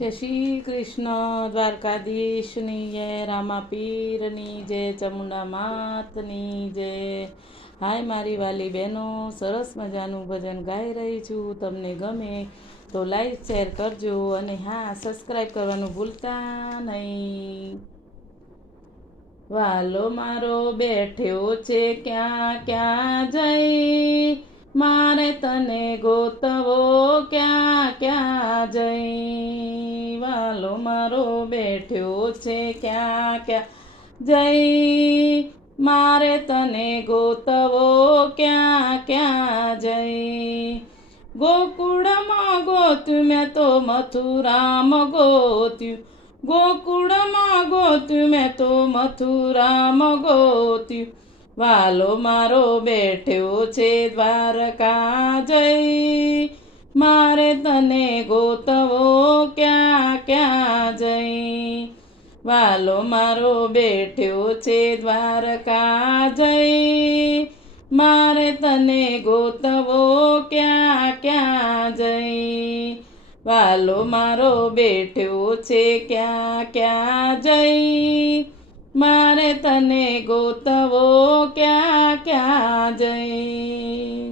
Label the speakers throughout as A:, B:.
A: જય શ્રી કૃષ્ણ, દ્વારકાધીશની જય રામા પીરની જય, ચમુંડા માતની જય. હાય મારી વાલી બહેનો, સરસ મજાનું ભજન ગાઈ રહી છું, તમને ગમે તો લાઈક શેર કરજો અને હા સબસ્ક્રાઈબ કરવાનું ભૂલતા નહીં. વાલો મારો બેઠ્યો છે ક્યાં ક્યાં જઈ મારે તને ગોતવો ક્યાં ક્યાં જઈ વાલો મારો બેઠ્યો છે ક્યાં ક્યાં? જઈ મારે તને ગોતવો ક્યાં ક્યાં જઈ ગોકુળમાં ગોત્યું મેં તો મથુરામાં ગોત્યું. ગોકુળમાં ગોત્યું મેં તો મથુરામાં ગોત્યું. વાલો મારો બેઠ્યો છે દ્વારકા જઈ મારે તને ગોતવો ક્યાં ક્યાં જઈ વાલો મારો બેઠ્યો છે દ્વારકા જઈ મારે તને ગોતવો ક્યાં ક્યાં જઈ વાલો મારો બેઠ્યો છે ક્યાં ક્યાં જઈ મારે તને ગોતવો ક્યાં ક્યાં જઈ?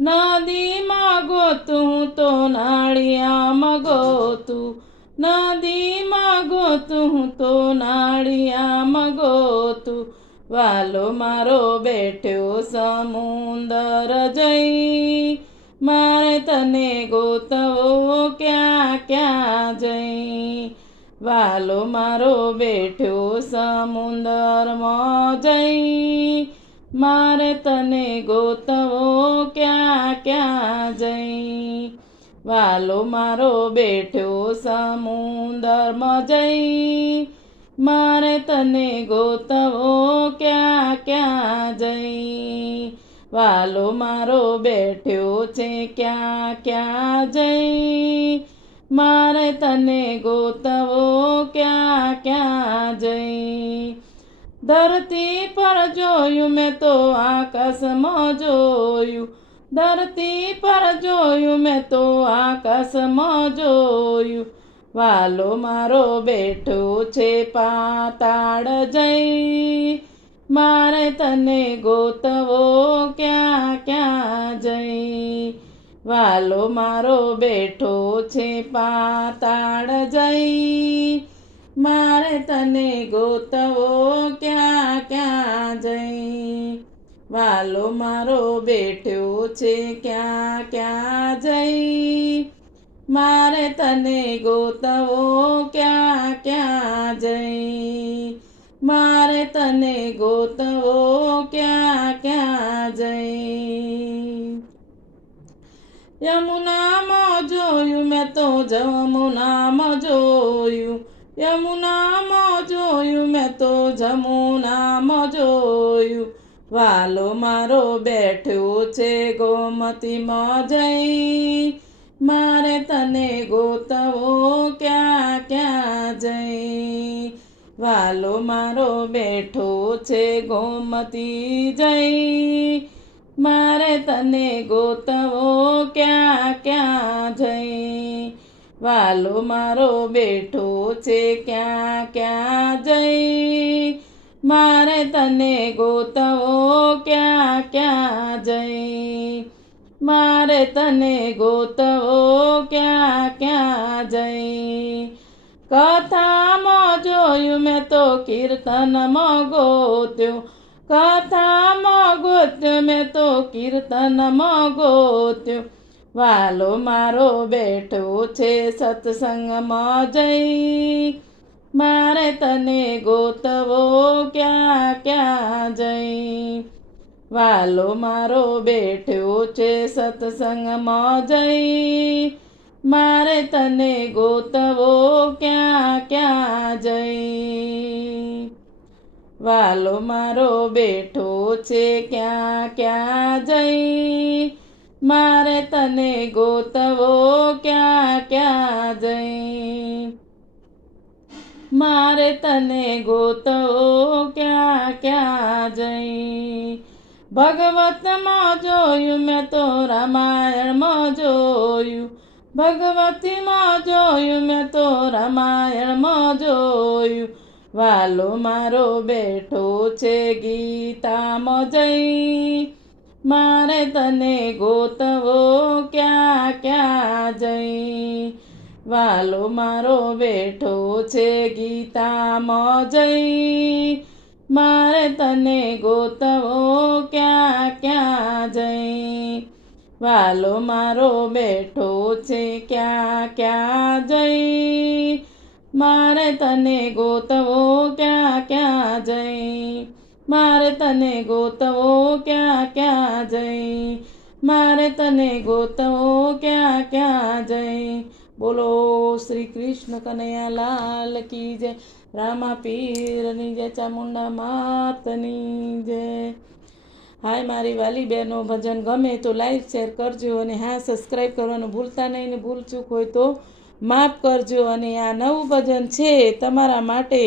A: નદીમાં ગોતું તો નાળિયામાં ગોતું. નદીમાં ગોતું તો નાળિયામાં ગોતું. વાલો મારો બેઠ્યો સમુંદર જઈ. મારે તને ગોતવો ક્યાં ક્યાં જઈ? વાલો મારો બેઠ્યો સમુંદરમાં જઈ. મારે તને ગોતવો ક્યાં ક્યાં જઈ? વાલો મારો બેઠ્યો સમુંદરમાં જઈ. મારે તને ગોતવો ક્યાં ક્યાં જઈ? વાલો મારો બેઠ્યો છે ક્યાં ક્યાં જઈ? મારે તને ગોતવો ક્યાં ક્યાં જઈ? ધરતી પર જોયું મેં તો આકાશમાં જોયું. ધરતી પર જોયું મેં તો આકાશમાં જોયું. વાલો મારો બેઠો છે પાતાળ જઈ. મારે તને ગોતવો ક્યાં વાલો મારો બેઠો છે પાતાળ જઈ. મારે તને ગોતવો ક્યાં ક્યાં જઈ? વાલો મારો બેઠો છે ક્યાં ક્યાં જઈ? મારે તને ગોતવો ક્યાં ક્યાં જઈ? મારે તને ગોતવો યમુનામાં જોયું મેં તો જમુનામાં જોયું યમુનામાં જોયું મેં તો જમુનામાં જોયું વાલો મારો બેઠો છે ગોમતીમાં જઈ મારે તને ગોતવો ક્યાં ક્યાં જઈ વાલો મારો બેઠો છે ગોમતી જઈ મારે તને ગોતવો ક્યાં ક્યાં જઈ? વાલો મારો બેઠો છે ક્યાં ક્યાં જઈ? મારે તને ગોતવો ક્યાં ક્યાં જઈ? મારે તને ગોતવો ક્યાં ક્યાં જઈ? કથામાં જોયું મેં તો કીર્તનમાં ગોત્યું. કથામાં ગોત્યું મેં તો કીર્તનમાં ગોત્યું વાલો મારો બેઠો છે સત્સંગમાં જઈ. મારે તને ગોતવો ક્યાં ક્યાં જઈ? વાલો મારો બેઠો છે સત્સંગમાં જઈ. મારે તને ગોતવો ક્યાં ક્યાં જઈ? વાલો મારો બેઠો છે ક્યાં ક્યાં જઈ? મારે તને ગોતવો ક્યાં ક્યાં જઈ? મારે તને ગોતવો ક્યાં ક્યાં જઈ? ભગવતમાં જોયું મેં તો રામાયણમાં જોયું. ભગવતીમાં જોયું મેં તો રામાયણમાં જોયું. વાલો મારો બેઠો છે ગીતામાં જઈ. મારે તને ગોતવો ક્યાં ક્યાં જઈ? વાલો મારો બેઠો છે ગીતામાં જઈ. મારે તને ગોતવો ક્યાં ક્યાં જઈ? વાલો મારો બેઠો છે ક્યાં ક્યાં જઈ? મારે તને ગોતવો ક્યાં ક્યાં જઈ? મારે તને ગોતવો ક્યાં ક્યાં જઈ? મારે તને ગોતવો ક્યાં ક્યાં જઈ? બોલો શ્રી કૃષ્ણ કનૈયા લાલ કી જય, રામા પીરની જય, ચામુંડા માતની જય. હાય મારી વાલી બહેનો, ભજન ગમે તો લાઈક શેર કરજો અને હા સબસ્ક્રાઈબ કરવાનું ભૂલતા નહીં ને ભૂલ ચૂક હોય તો માફ કરજો અને આ નવું ભજન છે તમારા માટે.